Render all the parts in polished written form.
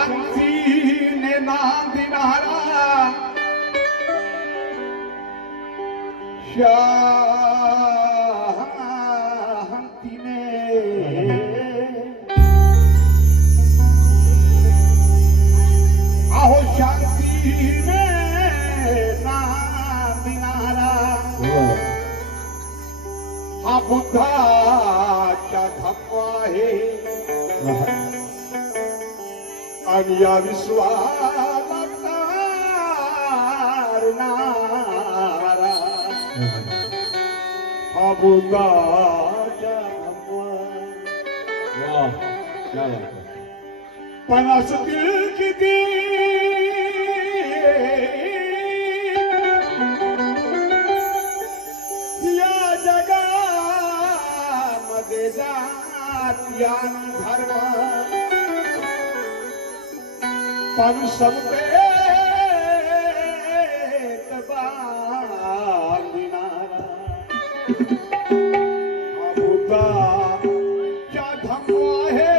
शांतीने नांदणारा शांतीने अहो शांतीने नांदणारा हा बुद्धाचा धम्म आहे आणि या विश्वाला तारणारा हा बुद्धाचा धम्म. पण असतील किती या जगामध्ये जाती आणि धर्म पण समतेत बांधणारा हा बुद्धाचा धम्म आहे.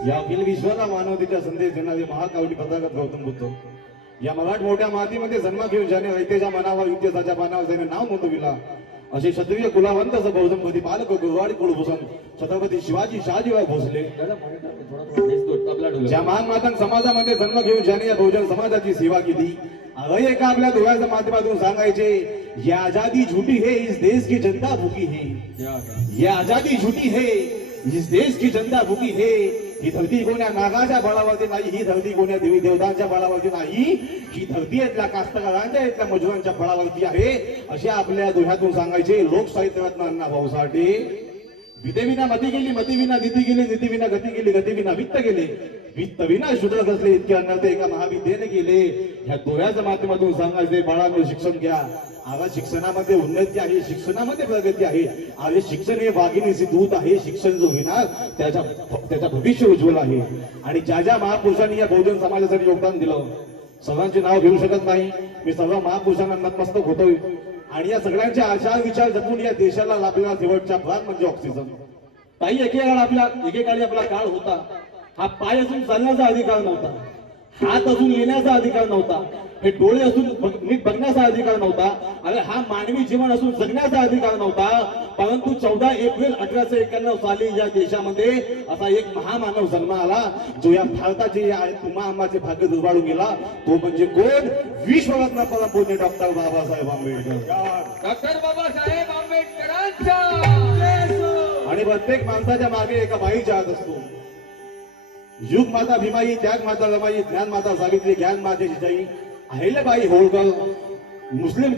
मानवतेचा संदेश देणारे महाकावडी पतागत गौतम बुद्ध या मराठ मोठ्या मातीमध्ये जन्म घेऊन ज्याने ऐतेच्या मनावर इतिहासाच्या पानावर त्याने नाव नोंदविला असे क्षत्रिय कुलावंत बहुजनपती पालक गुरुवाडी कुलभूषण छत्रपती शिवाजी शहाजीराव भोसले ज्या महान मातां समाजामध्ये जन्म घेऊन ज्याने या बहुजन समाजाची सेवा केली एका आपल्या डोळ्याच्या माध्यमातून सांगायचे ये आजादी झूठी है इस देश की जनता भूखी है, ये आजादी झूठी है इस देश की जनता भूखी है, ही धरती कोण्या नागाच्या बळावरती नाही, ही धरती कोण्या देवी देवतांच्या बळावरती नाही, ही धरती इथल्या कास्तकारांच्या इथल्या मजुरांच्या बळावरती आहे. अशा आपल्या दोह्यातून सांगायचे लोकसाहित्य रत्न अण्णाभाऊ साठे. विदेविना मती गेली, मती विना नीती गेली, नीती विना गती गेली, गती विना वित्त गेले, वित्त विना शूद्र कसले, इतके अनर्थ एका महाविद्येने गेले. ह्या दोह्याच्या माध्यमातून सांगायचे बाळांनो शिक्षण घ्या. आज शिक्षणामध्ये उन्नती आहे, शिक्षणामध्ये प्रगती आहे. आज शिक्षण हे वाघिणीचे दूत आहे. शिक्षण जो घेणार त्याच्या भविष्य उज्ज्वल आहे. आणि ज्या ज्या महापुरुषांनी या बहुजन समाजासाठी योगदान दिलं, सर्वांचे नाव घेऊ शकत नाही मी, सर्व महापुरुषांना नतमस्तक होतोय. आणि या सगळ्यांचे आचार विचार जपून या देशाला लाभलेला शेवटचा प्राण म्हणजे ऑक्सिजन. ताई एकेकाळी आपला काळ होता, हा पाय असून चालण्याचा अधिकार नव्हता, हात असून येण्याचा अधिकार नव्हता, हे डोळे असून नीट बघण्याचा अधिकार नव्हता, अरे हा मानवी जीवन असून जगण्याचा अधिकार नव्हता. परंतु 14 एप्रिल 1891 साली या देशामध्ये असा एक महामानव जन्म आला, जो या भारताचे या तुम्हा आम्हाचे भाग्य दुर्बाळून गेला. तो म्हणजे कोण? विश्वरत्न परमपूज्य डॉक्टर बाबासाहेब आंबेडकर. डॉक्टर बाबासाहेब आंबेडकरांचा. आणि प्रत्येक माणसाच्या मागे एका बाईचा हात असतो. युग माता भीमाई, त्याग माता रमाई, ज्ञान माता सावित्री, ज्ञान माते जिजाई, अहिल्याबाई होळकर, मुस्लिम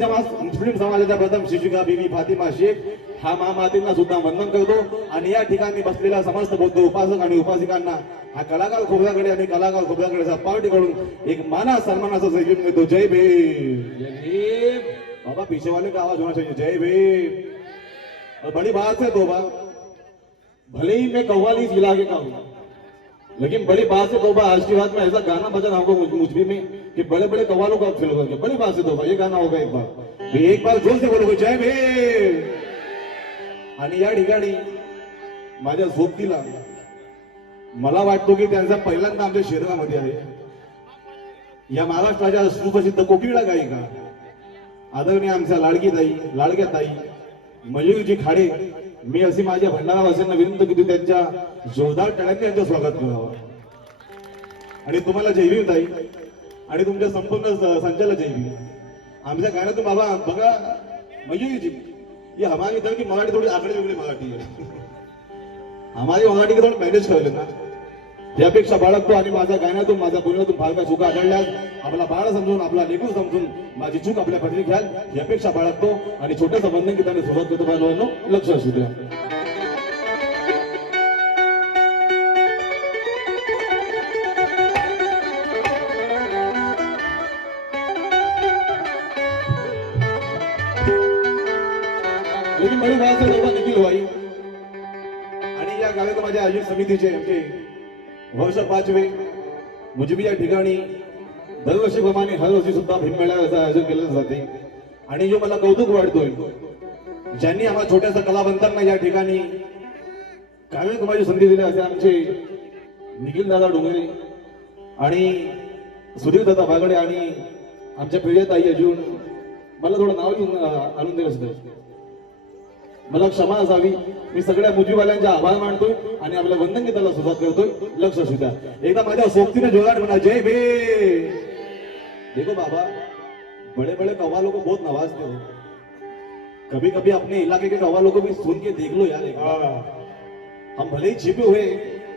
समाजाच्या प्रथम शिक्षिका बीबी फातिमा शेख, ह्या महामातींना सुद्धा वंदन करतो. आणि या ठिकाणी बसलेल्या समस्त बौद्ध उपासक आणि उपासिकांना हा कलाकार खोबऱ्याकडे आणि कलाकार खोबऱ्याकडे पार्टीकडून एक माना सन्मानाचा जयभीम देतो. जय भीम. बाबा पीछे वाले का आवाज होना चाहिए. जय भीम. और बड़ी बात है तोबा, भले ही मैं कव्वाली इस इलाके का हूँ, लेकिन बड़ी बात है तोबा, आज की बात में ऐसा गाना बजा आपको मुझे में कि बड़े बड़े कव्वालों को आप फील करके. बड़ी बात है तोबा, ये गाना होगा एक बार जोर से बोलोगे जय भीम. आणि या ठिकाणी माझ्या सोबतीला मला वाटतो की त्यांचा पहिल्यांदा आमच्या शहरामध्ये आहे. या महाराष्ट्राच्या सुप्रसिद्ध कोकिळा गायिका आदरणीय आमच्या लाडक्या ताई मयुरीजी खाडे, मी अशी माझ्या भंडारावासींना विनंती की त्यांच्या जोरदार टाळ्यांनी त्यांचं स्वागत करावं. आणि तुम्हाला जय भीम ताई, आणि तुमच्या संपूर्ण संचाला जय भीम. आमच्या गाण्यातून बाबा बघा मयुरीजी, ये हमारी इधर की मराठी थोड़ी आगड़ी वेगळी मराठी है. हमारी मराठी थोडी मॅनेज कर लेना यापेक्षा बाळगतो. आणि माझ्या गाण्यातून माझ्या बोलण्यातून फार काय चुका आढळल्यास आपला बाळ समजून, आपला लेकरू समजून माझी चूक आपल्या पदरी घ्याल यापेक्षा बाळगतो. आणि छोट्यासा बंधन की त्याने सुरुवात करतो. बाळांनो लक्ष असू द्या. लेकिन बड़ी बात है लोग निखिल भाई. आणि या गावात माझ्या आयोजक समितीचे आमचे वर्ष 5वे मुझे या ठिकाणी दरवर्षीप्रमाणे हर वर्षी सुद्धा भीम मेळाव्याचं आयोजन केलं जाते. आणि जो मला कौतुक वाटतोय, ज्यांनी आम्हाला छोट्याशा कलावंतांना या ठिकाणी कार्यक्रमाची संधी दिली असे आमचे निखिल दादा डोंगरे आणि सुधीर दादा बागडे आणि आमच्या प्रियताई अजून, मला थोडं नाव घेऊन आणून दिलं सुद्धा, मला क्षमा असावी. मी सगळ्या मुजीवाल्यांचे आभार मानतोय आणि आपल्या वंदन गीताला सुरुवात करतोय. लक्ष असू द्या. एकदा माझ्या सोबतीने जोरात म्हणा जय भीम. देखो बाबा, बड़े बड़े कव्वालों को बहुत नवाजते हो, कभी कभी अपने इलाके के कव्वालों को भी सुन के देख लो यार. हम भले ही छिपे हुए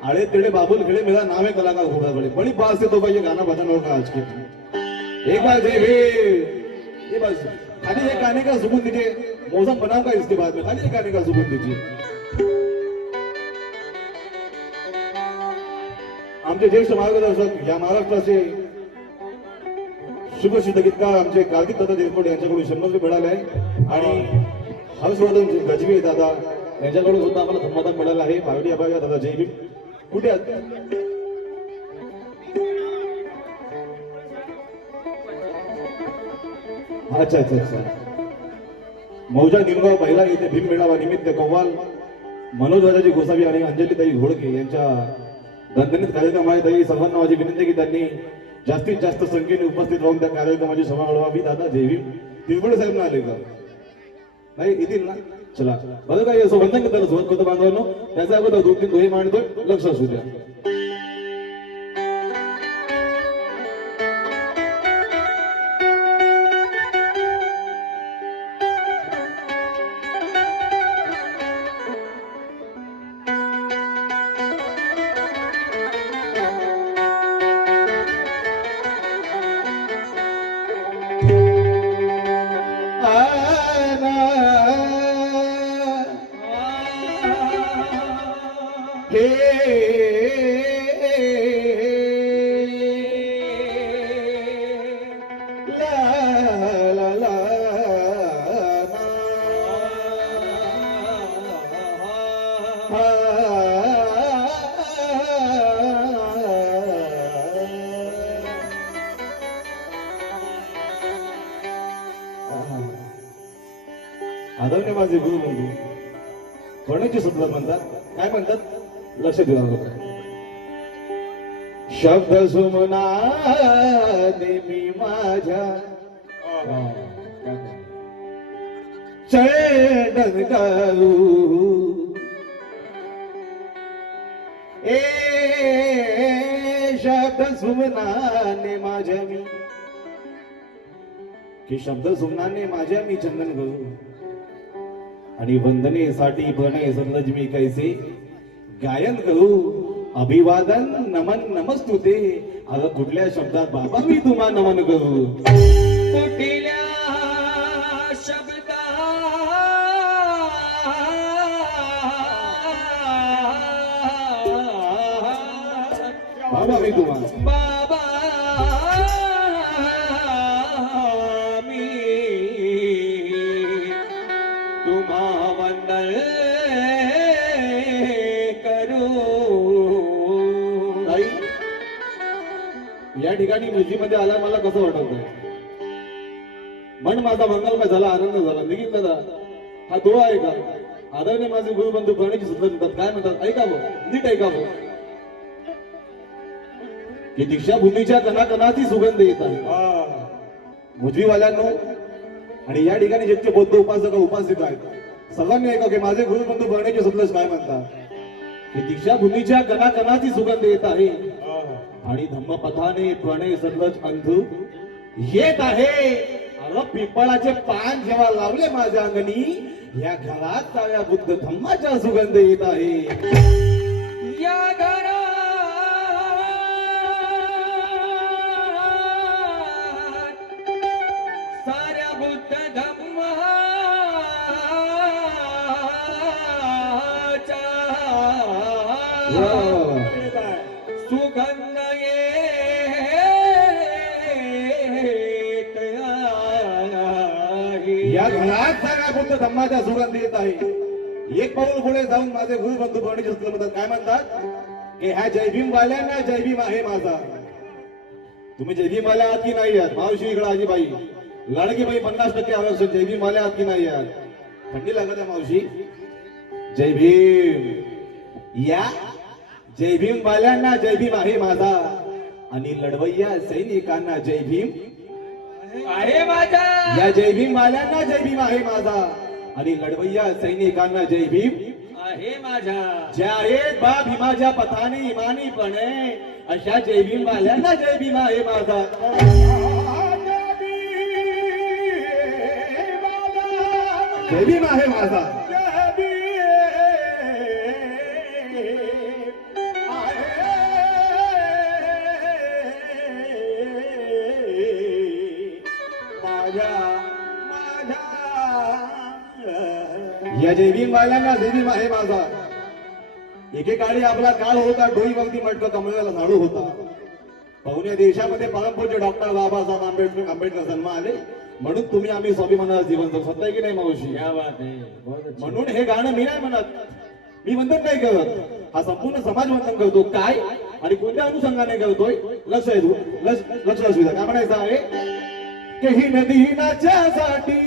आड़े टेढ़े बाबुल खिड़े, मेरा नाम है कलाकार घोड़ा बड़े. बड़ी बात से तो भाई ये गाना बजाना होगा आज के. एक बार जय भीम. ये बस खाली एक गाने का सुकून दीजिए. मौसम बनाऊंगा इसके बाद में, खाली एक गाने का सुकून दीजिए. आमचे ज्येष्ठ मार्गदर्शक या महाराष्ट्राचे सुप्रसिद्ध गीतकार आमचे कार्तिक दादा देशमुख यांच्याकडून 100 रुपये मिळाले आहे. आणि हर्षवर्धन गजबी दादा यांच्याकडून सुद्धा आम्हाला समाधान मिळालं आहे. भावडी अभाव्या दादा जय भीम. कुठे आहात? अच्छा अच्छा अच्छा. मौजा निमगाव पहिला येथे भीम मेळावा निमित्त कव्वाल मनोज राजाजी गोसावी आणि अंजलीताई घोडके यांच्या दणदणीत कार्यक्रम आहे. ताई सर्वांना माझी विनंती की त्यांनी जास्तीत जास्त संख्येने उपस्थित राहून त्या कार्यक्रमाची सभा घडवावी. दादा जय भीम. तिरबडे साहेब ना आले का? नाही येतील ना? चला बरं काय असं वंदन गीताला सुरुवात करतो बांधवांनो. त्याच्या अगोदर 2-3 दोहे मांडतोय. लक्ष असू द्या. आदरणे माझे गुरु बंधू कोणाची शब्द म्हणतात काय म्हणतात लक्ष देऊ नका. शब्द सुमना मी माझ्या चैतन करू ए शब्द सुमनाने माझ्या मी की शब्द सुमनाने माझ्या मी चंदन करू आणि वंदनेसाठी प्रणय सल्लज मी कैसे गायन करू अभिवादन नमन नमस्तुते अगं कुठल्या शब्दात बाबा मी तुम्हा नमन करू. कुठल्या शब्दात बाबा मी तुम्हा बाबा मी तुम्हा वंदन करू. ताई, या ठिकाणी मुजीमध्ये आला मला कसं वाटत मन माझा मंगलमय झाला आनंद झाला. निघील दादा हा तो आहे का आदरणे माझे गुरुबंधू प्रणयची सुद्धा म्हणतात काय म्हणतात ऐकावं नीट ऐकावं की दीक्षाभूमीच्या कणाकणाची सुगंध येत आहे मुजवीवाल्यांनो आणि या ठिकाणी जितके बौद्ध उपासक उपासित आहेत सर्वांनी ऐका की माझे गुरुबंधू प्रणयचे सुद्धा काय म्हणतात की दीक्षाभूमीच्या कणाकणाची सुगंध येत आहे आणि धम्मपथाने प्रणय सल्लज अंधू येत आहे. अरे पिंपळाचे पान जेव्हा लावले माझ्या अंगणी या घरात साऱ्या बुद्ध धम्माचा सुगंध येत आहे. या घरात साऱ्या बुद्ध धम्माचा सुगंध येत आहे. या घरात साऱ्या बुद्ध धम्माचा सुगंध येत आहे. एक पाऊल पुढे जाऊन माझे गुरुबंधू प्रणयचे सुद्धा म्हणतात काय म्हणतात की ह्या जयभीम वाल्यांना जयभीम आहे माझा. तुम्ही जयभीम वाल्या आहात की नाही आहात मावशी इकडे आजीबाई लाडकीबाई 50% आरक्षण जयभीम वाल्या आहात की नाही आहात. थंडी लागत आहे मावशी जय भीम. या जय भीम वाल्यांना जय भीम आहे माझा आणि लढवय्या सैनिकांना जय भीम आहे माझा. या जय भीम वाल्यांना जय भीम आहे माझा आणि लढवय्या सैनिकांना जय भीम आहे माझा. ज्या आहेत बा भीमाच्या पथाने इमानीपणे अशा जय भीम वाल्यांना जय भीम आहे माझा. जय भीम आहे माझा. या जय भीम वाल्यांना जय भीम आहे माझा. एकेकाळी आपला काळ होता डोई वगदी मटक कमळाला झाडू होता. पाहुण्या देशामध्ये परमपूज्य डॉक्टर बाबासाहेब आंबेडकर जन्म आले म्हणून तुम्ही आम्ही स्वाभिमानाला जीवन जगू शकताय की नाही मावशी. क्या बात है. म्हणून हे गाणं मी नाही म्हणत मी वंदन नाही करत हा संपूर्ण समाज वंदन करतो. काय आणि कोणत्या अनुषंगाने करतोय लक्ष आहे लक्ष असू द्या. काय म्हणायचं आहे की ही नदी नाच्यासाठी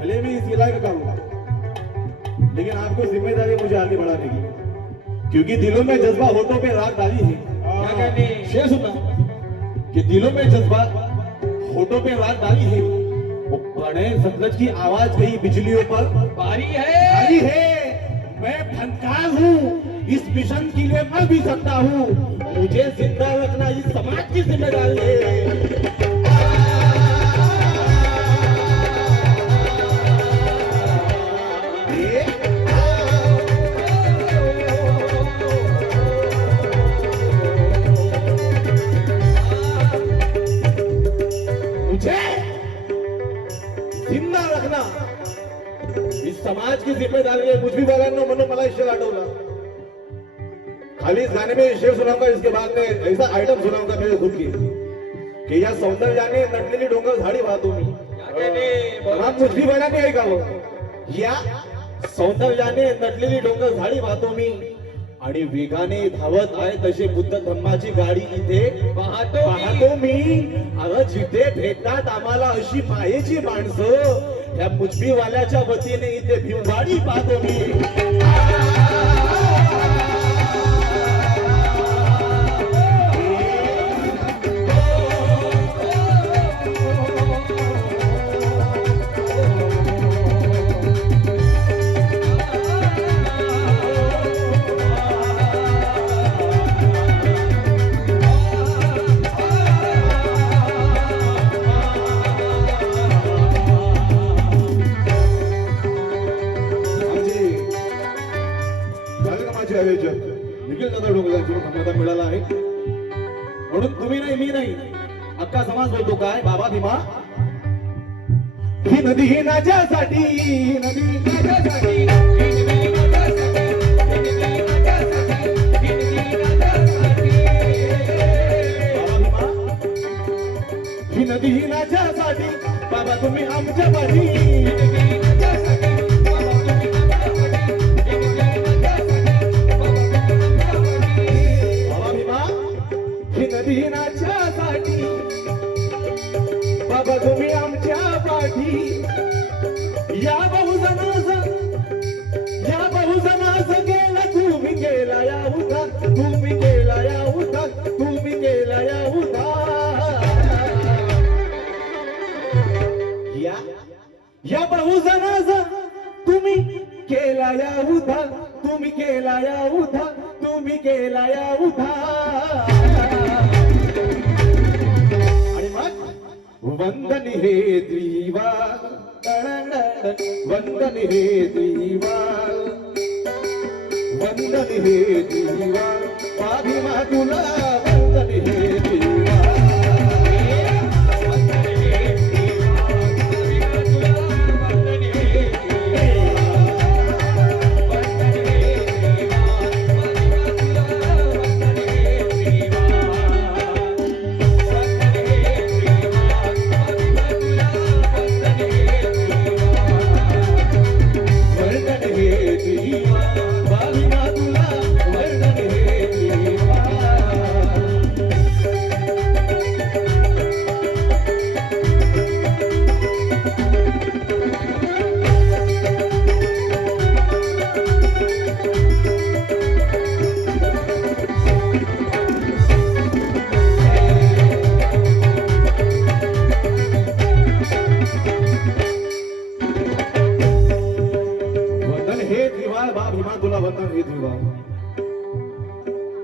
भले मैं इस इलाके का हूँ लेकिन आपको जिम्मेदारी मुझे आगे बढ़ाने की क्योंकि दिलों में जज्बा होठों पे राग डाली है. शेर सुना कि दिलों में जज्बा होठों पे राग डाली है वो प्रणय सतलज की आवाज कही बिजलियों पर भारी भारी है है। मैं फनकार हूँ, इस मिशन के लिए मैं भी सकता हूँ। मुझे जिंदा रखना इस समाज की जिम्मेदारी है। मुझे जिंदा रखना इस समाज की जिम्मेदारी है। कुछ भी बोलांना म्हणून मला शेर आठवला। खाली इस गाने में शेर सुनाऊंगा, इसके बाद में ऐसा आइटम सुनाऊंगा मेरे खुद की कि या सौंदर्याने नटलेली डोंगर झाडी वाहतो मी। हा कुछ भी बोला नाही का वो? या सौंदर्याने नटलेली डोंगर झाडी वाहतो मी आणि वेगाने धावत आहे तसे बुद्ध धम्माची गाडी इथे पाहतो मी। अगं जिथे भेटतात आम्हाला अशी मायेची माणसं, त्या मुजबीवाल्याच्या वतीने इथे भिववाडी पाहतो मी। क्षमता मिळाला आहे म्हणून तुम्ही नाही मी नाही अख्खा समाज बोलतो काय बाबा भीमा ही नदी ही माझ्यासाठी नदी माझ्यासाठी ही नदी ही माझ्यासाठी बाबा तुम्ही आमच्या पाठी साठी बाबा तुम्ही आमच्या पाठी या बहुजनास गेला तुम्ही गेला या उद्धार तुम्ही गेला या उद्धार तुम्ही गेला या उद्धार या बहुजनास तुम्ही केला या उद्धार तुम्ही केला या उद्धार तुम्ही केला या उद्धार वंदन हे द्विवार वंदन हे द्विवार वंदन हे द्विवार पाभिमा तुला वंदन हे द्विवार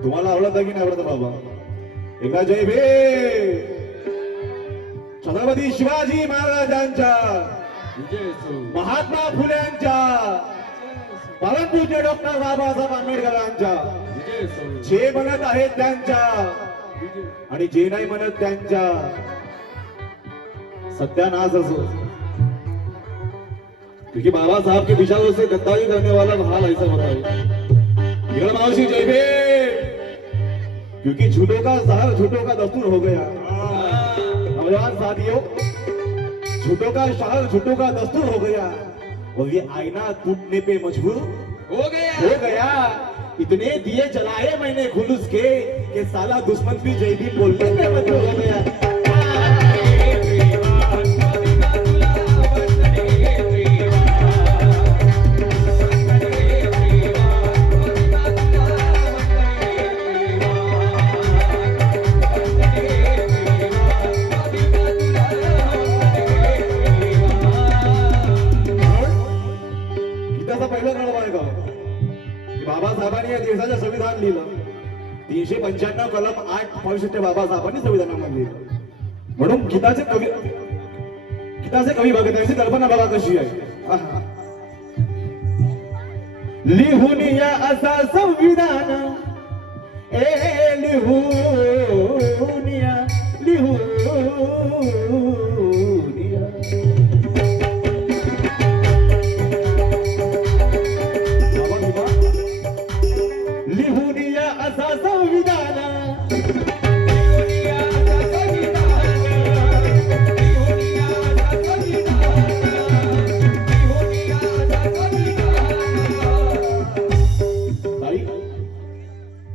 तुम्हाला आवडत की नाही आवडत बाबा एकदा जय भीम छत्रपती शिवाजी महाराजांच्या महात्मा फुल्यांच्या परमपूज्य डॉक्टर बाबासाहेब आंबेडकरांच्या जे म्हणत आहेत त्यांच्या आणि जे नाही म्हणत त्यांच्या सत्यानाश असो क्योंकि बाबा साहब के विचारों से गद्दारी करने वाला हाल ऐसा होता है। मावशी जय भीम क्योंकि झूठों का शहर झूठों का दस्तूर हो गया। नौजवान साथियों झूठों का शहर झूठों का दस्तूर हो गया और ये आईना टूटने पे मजबूर हो गया। इतने दिए जलाए मैंने खुलूस के कि साला दुश्मन भी जय भीम बोलने पे मजबूर हो गया। बाबासाहेबांनी या देशाचं संविधान लिहिलं 395 कलम 8 65 बाबासाहेबांनी संविधानामध्ये लिहिलं. म्हणून गीताचे कवी बघा त्याची कल्पना बघा कशी आहे. आहा. लिहून या असा संविधान लिहून या लिहून या असा संविधान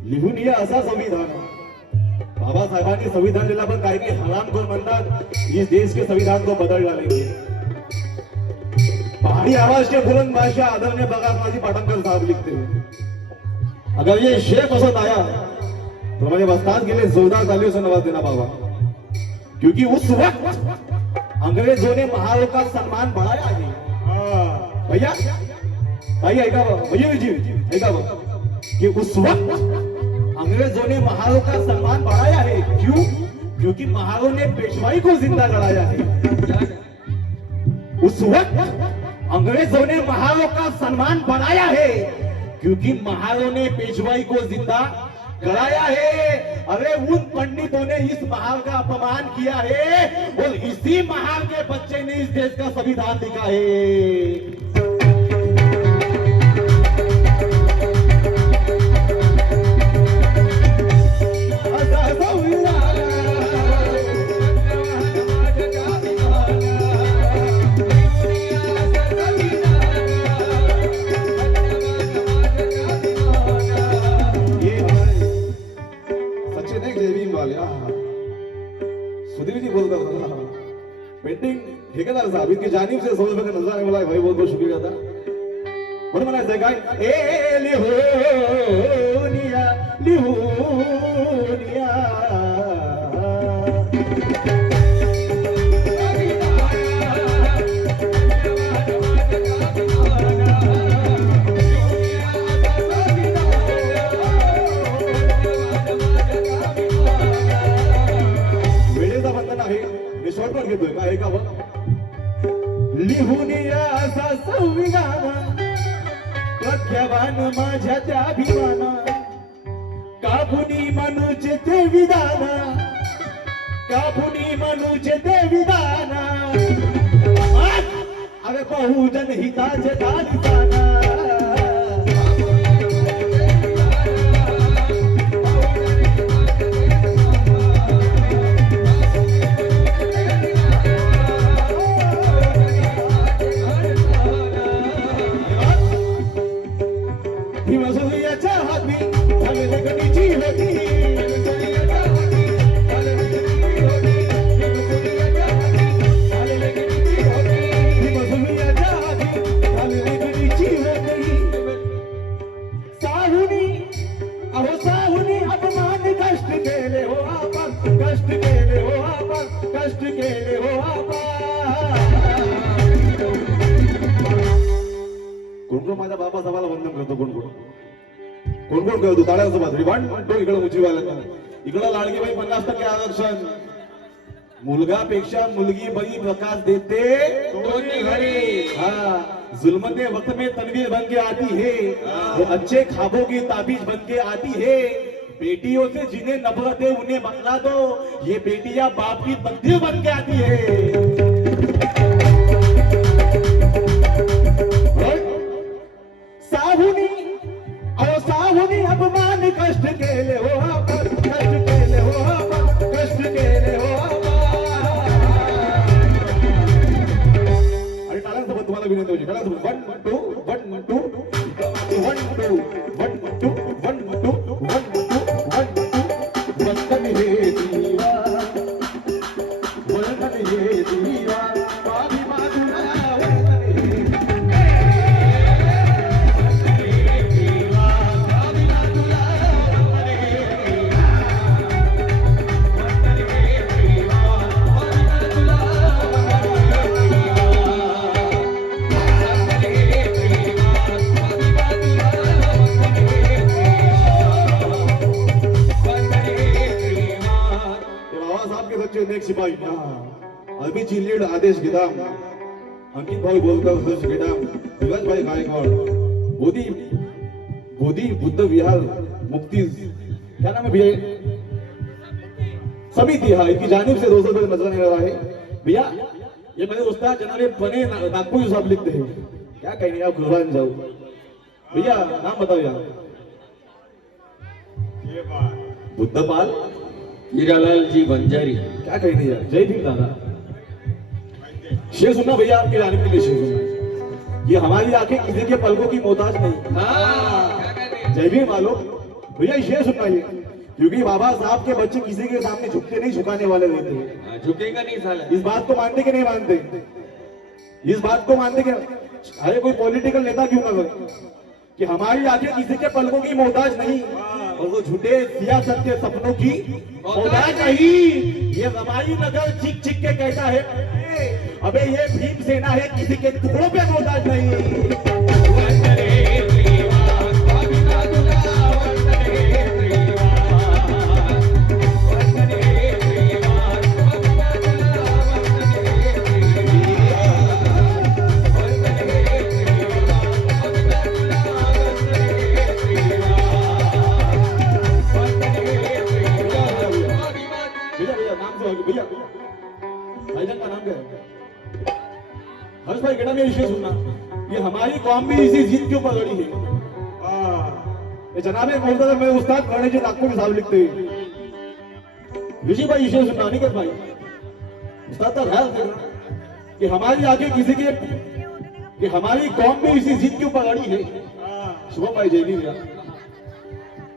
लिहून या असा संविधान. बाबासाहेबांनी संविधान लिहिला पण काही काही हरामखोर म्हणतात इस देश के संविधान को बदल डालेंगे. पहाड़ी आवाज के बुलंद बादशाह आदरणीय बगास माझी पाटणकर साहब लिखते हैं, अगर ये शेर पसंद आया तो मुझे बस्ताद के लिए जोरदार तालियों से नवाज देना बाबा, क्योंकि उस वक्त अंग्रेजों ने महारों का सम्मान बढ़ाया है. भैया भाई ऐका भैया जी ऐका कि उस वक्त अंग्रेजों ने महारों का सम्मान बढ़ाया है. क्यों? क्योंकि महारों ने पेशवाई को जिंदा लड़ाया है. उस वक्त अंग्रेजों ने महारों का सम्मान बढ़ाया है क्योंकि महारों ने पेशवाई को जिंदा कराया है. अरे उन पंडितों ने इस महाल का अपमान किया है और इसी महाल के बच्चे ने इस देश का संविधान लिखा है. सुधीर जी बोलता था पेंटिंग ठेकेदार साहब इनकी जानिब से 100 रुपए का नजर आने वाला है भाई, बहुत बहुत शुक्रिया था. म्हणून म्हणायचं काय ए लिहूनिया लिहूनिया शॉर्टकट घेतोय का ऐका बघ. लिहून या असा संविधान प्रज्ञावान माझ्या त्या अभिमान कापुनी मनुचे ते विधान कापुनी मनुचे ते विधान अरे बहुजन हिताचे दानिसाना कोण माझ्या बाबासाहेबाला वंदन करतो. कोण करतो ताळ्यासोबत रिवांड म्हणतो. इकडे उजवीवाला इकडं लाडकीबाई 50% आरक्षण. मुलगापेक्षा मुलगी बड़ी प्रकाश देते दोन्ही घरी. हाँ जुल्मते वक्त में तनवीर बन के आती है वो अच्छे ख्वाबों की ताबीज बन के आती है. बेटियों से जिन्हें नफरत है उन्हें बतला दो ये बेटियां बाप की तकदीर बन के आती है. साहुनी अपमान कष्ट केले हो आपण कष्ट केले हो आपण कष्ट केले हो आणि टाळ्यांसोबत तुम्हाला विनंती होती. टाळ्यांसोबत 1 2 1 2 1 2 1 2 1 2 1 2 वतन हे दीवा वतन हे दीवा पावी माधुरा मोदीची लीड आदेश घेताम अंकित भाई बोलकर हर्ष घेताम विकास भाई गायकवाड़ बोधी बोधी बुद्ध विहार मुक्ति क्या नाम है भैया समिति हाँ इनकी जानिब से 200 रुपये नजर नहीं आ रहा है भैया ये मेरे उस्ताद जनाबे बने नागपुर साहब लिखते हैं क्या कहेंगे आप कुर्बान जाओ भैया नाम बताओ यार ये बात बुद्धपाल हीरालाल जी बंजारी। क्या कहेंगे यार जय भीम दादा शेर सुनना भैया आपके जाने के लिए शेर सुनना ये हमारी आंखें किसी के पलकों की मोहताज नहीं हाँ जय भीम वालों भैया ये शेर सुनना ये क्योंकि बाबा साहब के बच्चे किसी के सामने झुकते नहीं झुकाने वाले रहते हैं झुकेगा नहीं साला। इस बात को मानते कि नहीं मानते इस बात को मानते कि अरे कोई पॉलिटिकल नेता क्यों ना करे कि हमारी आंखें किसी के पलकों की मोहताज नहीं और वो झूठे सियासत के सपनों की मोहताज नहीं ये रमाई नगर चिक चिक के कहता है अबे ये भीम सेना है किसी के टुकड़ों पे मोहताज नहीं भैया भाईजान का नाम क्या है हर्ष भाई गेटा मेरी शेर सुनना ये हमारी कौम भी इसी जीत के ऊपर लड़ी है ये जनाबे मोहतरम में उस्ताद गणे जी नागपुर के साहब लिखते हैं विजय भाई शेर सुनना निकट भाई उस्ताद का ख्याल रखना कि हमारी आगे किसी के कि हमारी कौम भी इसी जीत के ऊपर लड़ी है शुभम भाई जय भीम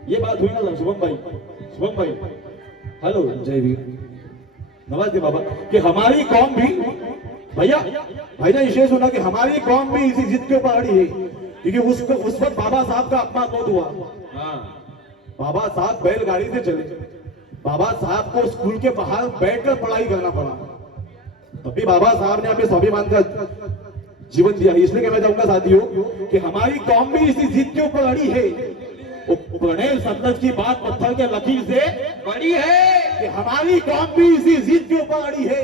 ये बात हुई ना शुभम भाई हेलो जय भीम नमस्ते बाबा कि हमारी कौम भी भैया भाईजान इसे सुना कि हमारी कौम भी इसी जिद के ऊपर अड़ी है क्योंकि उस वक्त बाबा साहब का अपना मौत हुआ बाबा साहब बैलगाड़ी से चले बाबा साहब को स्कूल के बाहर बैठकर पढ़ाई करना पड़ा तभी बाबा साहब ने हमें स्वाभिमान का जीवन दिया इसलिए कहना चाहूंगा साथियों कि हमारी कौम भी इसी जिद के ऊपर अड़ी है प्रणय सतलज की बात पत्थर के लकीर से बड़ी है कि हमारी कौम भी इसी जिद के ऊपर अड़ी है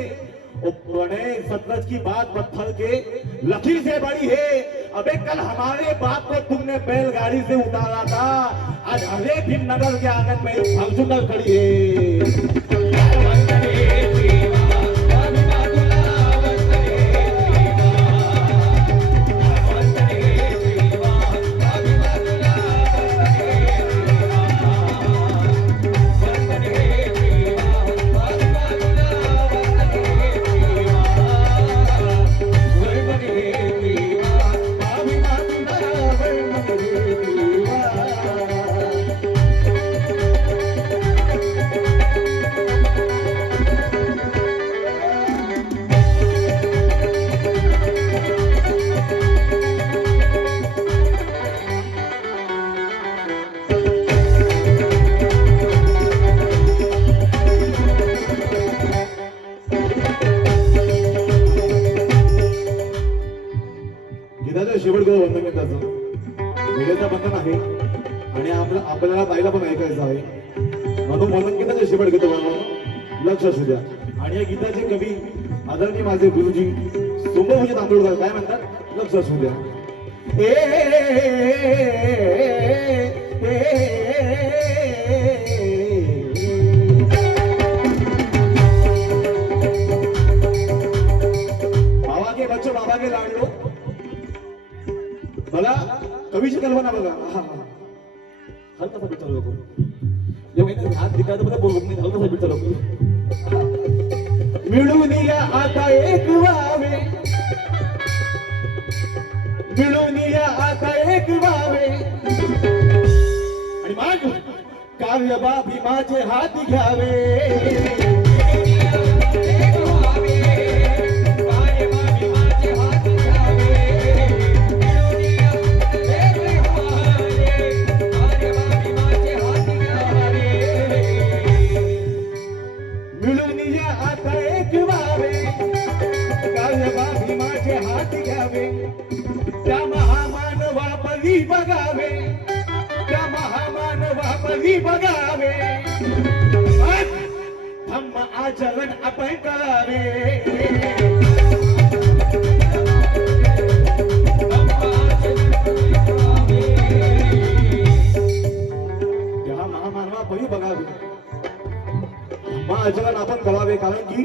प्रणय सतलज की बात पत्थर के लकीर से बड़ी है अबे कल हमारे बाप को तुमने बैलगाड़ी से उतारा था आज हरे भीमनगर के आंगन में फॉर्च्यूनर खड़ी है शेवट करू बंधन आहे त्याचं वेळेचं बंधन आहे आणि आपल्याला पाहिला पण ऐकायचं आहे म्हणून बंधन गीताचे शेवट घेतो बाबा लक्ष असू द्या आणि या गीताचे कवी आदरणीय माझे गुरुजी सोमभूषण तांदूळकर काय म्हणतात लक्ष असू द्या बाबा के बच्चो बाबा के लाडलो मला कवीची कल्पना बघा हलका सा बिचार लोक ये मैंने हाथ दिखा तो बता बोल नहीं हलका सा बिचार लोक मिळून या आता एक वावे मिळून या आता एक वावे आणि मग काव्यबा भीमाचे हात घ्यावे त्या महामानवापरी बघावे बघावे धम्म आचरण आपण करावे. या महामानवा परी बघावे, धम्म आचरण आपण करावे. कारण की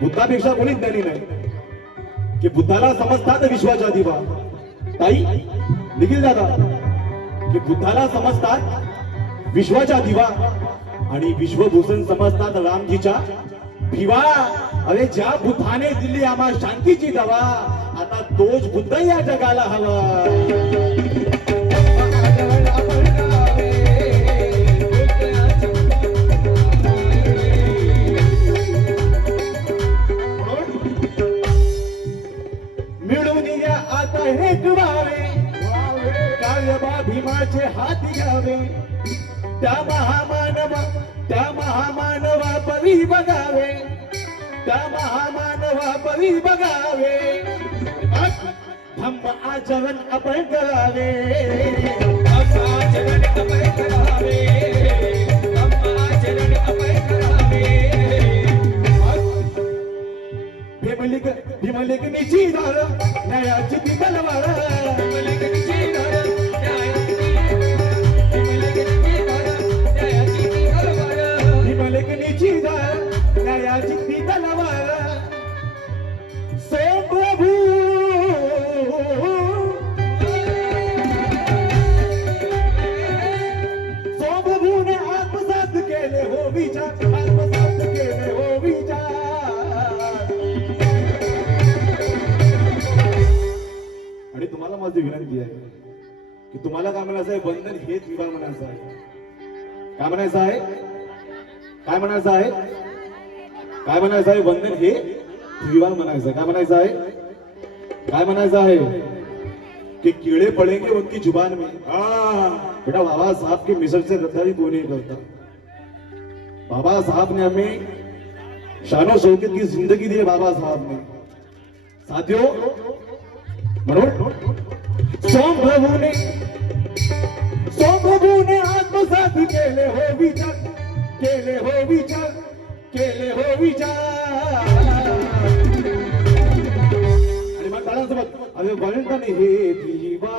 बुद्धापेक्षा कोणीच ज्ञानी नाही. की बुद्धाला समजतात विश्वाच्या दिवा. ताई निखिल दादा, की बुद्धाला समजतात विश्वाच्या दिवा आणि विश्वभूषण समजतात रामजीच्या भिवा. अरे ज्या बुद्धाने दिली आम्हा शांतीची दवा, आता तोच बुद्ध या जगाला हवा. मिळून या आता हे व्हावे, कायबा भीमाचे हात घ्यावे. त्या महामानवा परी बघावे, त्या महामानवा परी बघावे. धम्म आचरण आपण करावे. आचरण आपण करावे. धम्म आचरण आपण करावे. भीमलेखनीची धार न्यायाची ती तलवार. भीमलेखनीची धार भीमलेखनीची धार न्यायाची ती तलवार. सो प्रभू सो प्रभूने आत्मसात केले हो विचार. आत्मसात केले हो विचार. आणि तुम्हाला माझी विनंती आहे की तुम्हाला काय म्हणायचं आहे, बंधन हेच विवाह म्हणायचं आहे. काय म्हणायचं आहे, काय म्हणायचं आहे, काय म्हणायचं आहे, बंधन हे विवाह म्हणायचं आहे. काय म्हणायचं आहे, काय म्हणायचं आहे, कि कीड़े पड़ेंगे उनकी जुबान में. बेटा बाबा साहब की मिसल से गद्दारी कोई नहीं करता. बाबा साहब ने हमें शानो शौकत की जिंदगी दी है. बाबा साहब ने साथियों म्हणून सोम प्रभूने आत्मसात केले हो विचार. केले हो विचार. केले हो विचार. आणि मग टाळ्यांसोबत अरे वंदन हे दिवा,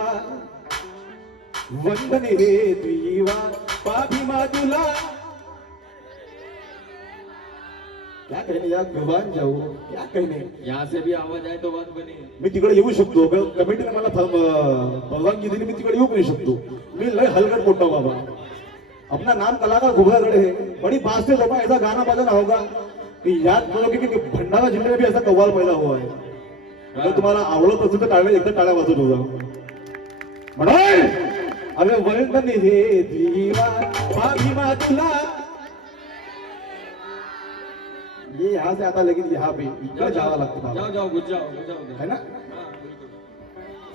वंदन हे दिवा पाभिमा तुला. क्या कहने यार, भगवान जाऊ क्या कहने. यहाँ से भी आवाज आए तो बात बने. मी तिकडे येऊ शकतो, कमिटीने मला परवानगी दिली, मी तिकडे येऊ नाही शकतो. मी लय हलगट मोठा बाबा. अपना नाम कलाकार घुघरागढ़ है, बड़ी बात से लोग ऐसा गाना बजाना होगा कि याद करोगे कि भंडारा जिले में भी ऐसा कव्वाल पैदा हुआ है. अगर तुम्हाला आवडत असेल तर टाळ्या एकदा टाळ्या वाजवत होता. म्हणून अरे वंदन हे दिवा पाभिमा तुला. ये यहाँ से आता लेकिन यहाँ पे इकडे जावा लागतं. जाओ जाओ गुज जाओ है ना.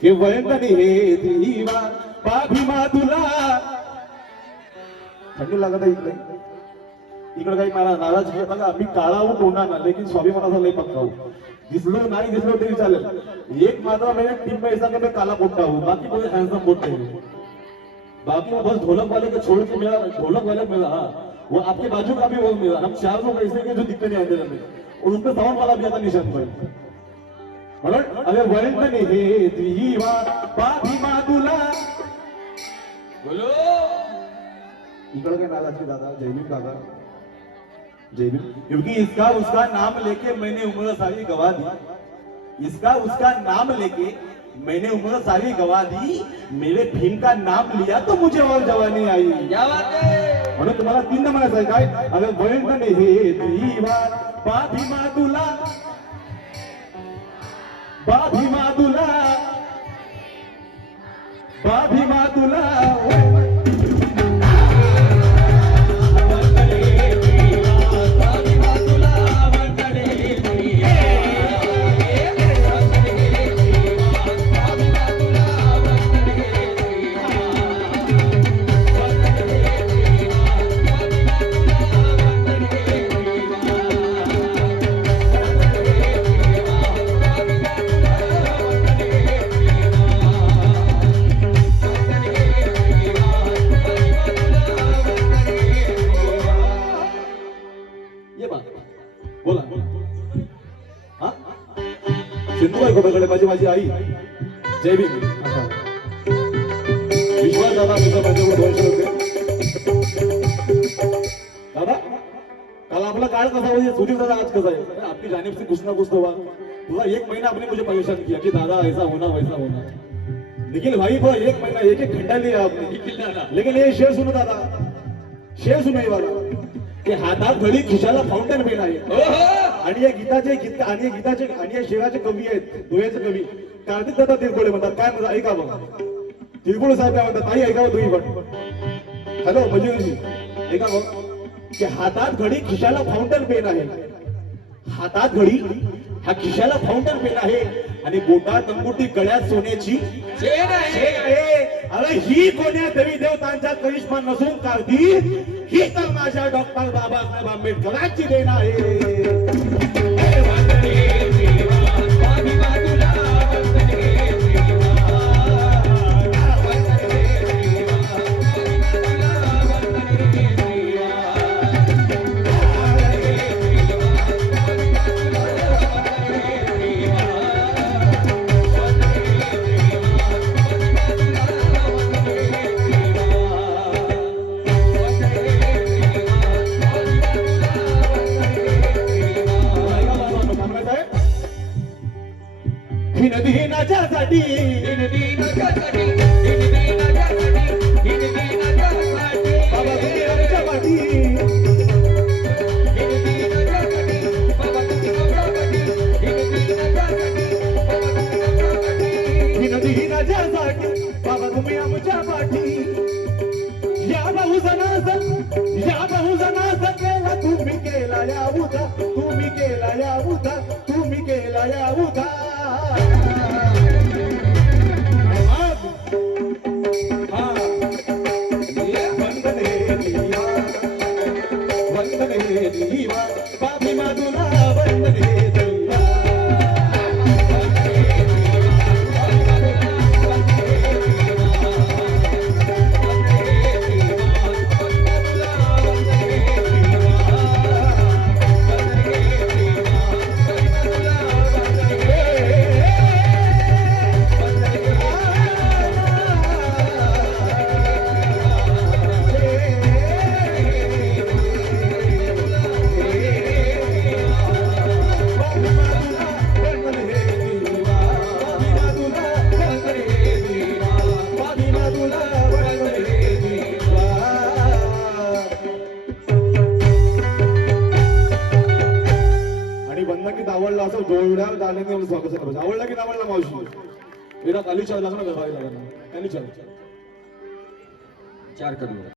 हे वंदन हे दिवा पाभिमा तुला. थंडी लागत आहे इकडे. इकडे काही मला नाराज बघा, मी काळा हूं टोना ना, लेकिन स्वाभिमानाचा लय पक्का हूं. दिसलो नाही दिसलो तरी चालेल. एक मात्र मेरे टीम में ऐसा कि मैं काला पोट्टा हूं, बाकी कोई हैंडसम पोट्टे नहीं. बाकी वो बस ढोलक वाले को छोड़ के मेरा ढोलक वाले मिला. हाँ वो आपके बाजू का भी वो मिला. हम 4 लोग ऐसे के जो दिक्कत नहीं आते हमें, और उसमें साउंड वाला भी आता निशान पर. म्हणून अरे वंदन हे दिवा पाभिमा तुला. बोलो. इकडे काय नाराज दादा. जयभीम दादा, जयभीम. क्योंकि इसका उसका नाम लेके मैंने उम्र सारी गवा दी. इसका उसका नाम लेके मैंने उम्र सारी गवा दी. मेरे भीम का नाम लिया तो मुझे और जवानी आई. क्या बात है. म्हणून तुम्हाला 3 म्हणायचं आहे. काय अरे वंदन हे दिवा पाभिमा तुला. पाभिमा तुला. पाभिमा तुला. सिंधुबाई खोपेकडे माझी आई जय भीम. आता विश्वास दादा तुझा माझ्याकडे 200 रुपये. दादा काल आपला काळ कसा होईल सुधीर दादा आज कसा है. आपकी जानिब से कुछ ना कुछ तो हुआ. पूरा 1 महीना आपने मुझे परेशान किया कि दादा ऐसा होना वैसा होना. लेकिन भाई पूरा 1 महीना एक घंटा लिया आपने. लेकिन ये शेर सुनो दादा, शेर सुनो ये वाला की हातात घडी खिशाला फाउंटन पेन आहे. आणि या गीताचे शेराचे कवी आहेत, दोह्याचे कवी कार्तिक दादा तिरकोळे म्हणतात. काय म्हणतात ऐका बघा. तिरकोळे साहेब काय म्हणतात ताई ऐकावं तुम्ही पण. हॅलो मंजुरीजी ऐका बघ की हातात घडी खिशाला फाउंटन पेन आहे. हातात घडी हा खिशाला फाउंटन पेन आहे आणि बोटात अंगुठी गळ्यात सोन्याची चेन आहे. अरे ही कोण्या देवी देवतांचा करिश्मा नसून कार्ती ही तर माझ्या डॉक्टर बाबासाहेब आंबेडकरांची देण आहे. ही नदी नाच्यासाठी बाबा तुम्ही आमच्या पाठी. ही नदी नाच्यासाठी बाबा तुम्ही आमच्या पाठी. या बहुजनाचा केला तुम्ही केला या उदा, तुम्ही केला या उदा, तुम्ही केला या उदा. वंदने देवा बाबी माधुला वंदने देवा. आवडला असं डोळ्या डाल्याने स्वागत करायचं. आवडला की आवडला मावशी एका कालीच्या लग्न करायला लागला. कालीच्या 4 करोड